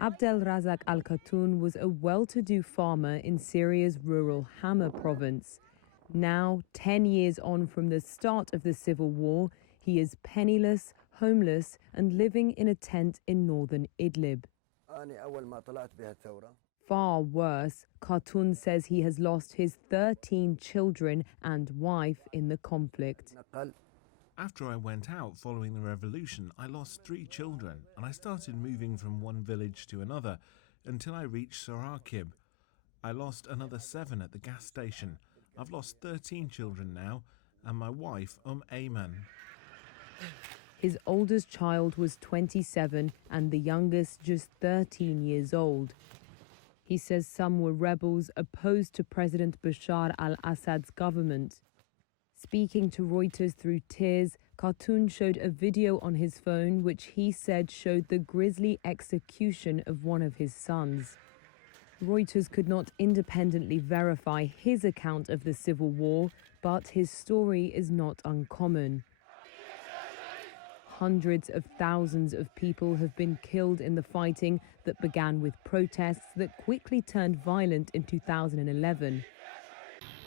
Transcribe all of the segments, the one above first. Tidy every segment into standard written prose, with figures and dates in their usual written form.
Abdelrazak Al-Khatun was a well-to-do farmer in Syria's rural Hama province. Now, 10 years on from the start of the civil war, he is penniless, homeless, and living in a tent in northern Idlib. Far worse, Khatun says he has lost his 13 children and wife in the conflict. After I went out following the revolution, I lost 3 children, and I started moving from one village to another until I reached Sarakib. I lost another 7 at the gas station. I've lost 13 children now, and my wife, Ayman. His oldest child was 27 and the youngest just 13 years old. He says some were rebels opposed to President Bashar al-Assad's government. Speaking to Reuters through tears, Khatun showed a video on his phone which he said showed the grisly execution of one of his sons. Reuters could not independently verify his account of the civil war, but his story is not uncommon. Hundreds of thousands of people have been killed in the fighting that began with protests that quickly turned violent in 2011.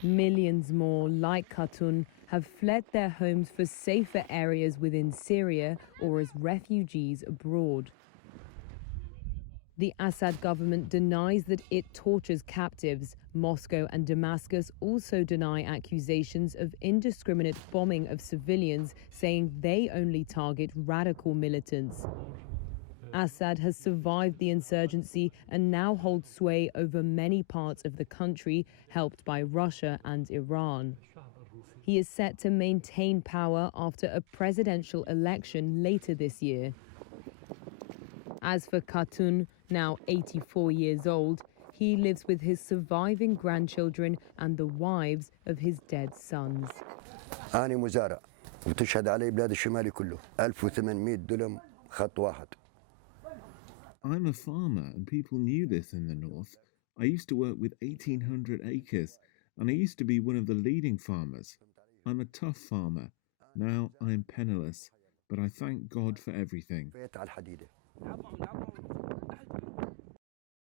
Millions more, like Khatun, have fled their homes for safer areas within Syria or as refugees abroad. The Assad government denies that it tortures captives. Moscow and Damascus also deny accusations of indiscriminate bombing of civilians, saying they only target radical militants. Assad has survived the insurgency and now holds sway over many parts of the country, helped by Russia and Iran. He is set to maintain power after a presidential election later this year. As for Khatun, now 84 years old, he lives with his surviving grandchildren and the wives of his dead sons. أنا مزارع وتشهد علي بلاد الشمال كله 1800 دلم خط واحد. I'm a farmer, and people knew this in the north. I used to work with 1,800 acres, and I used to be one of the leading farmers. I'm a tough farmer. Now I'm penniless, but I thank God for everything.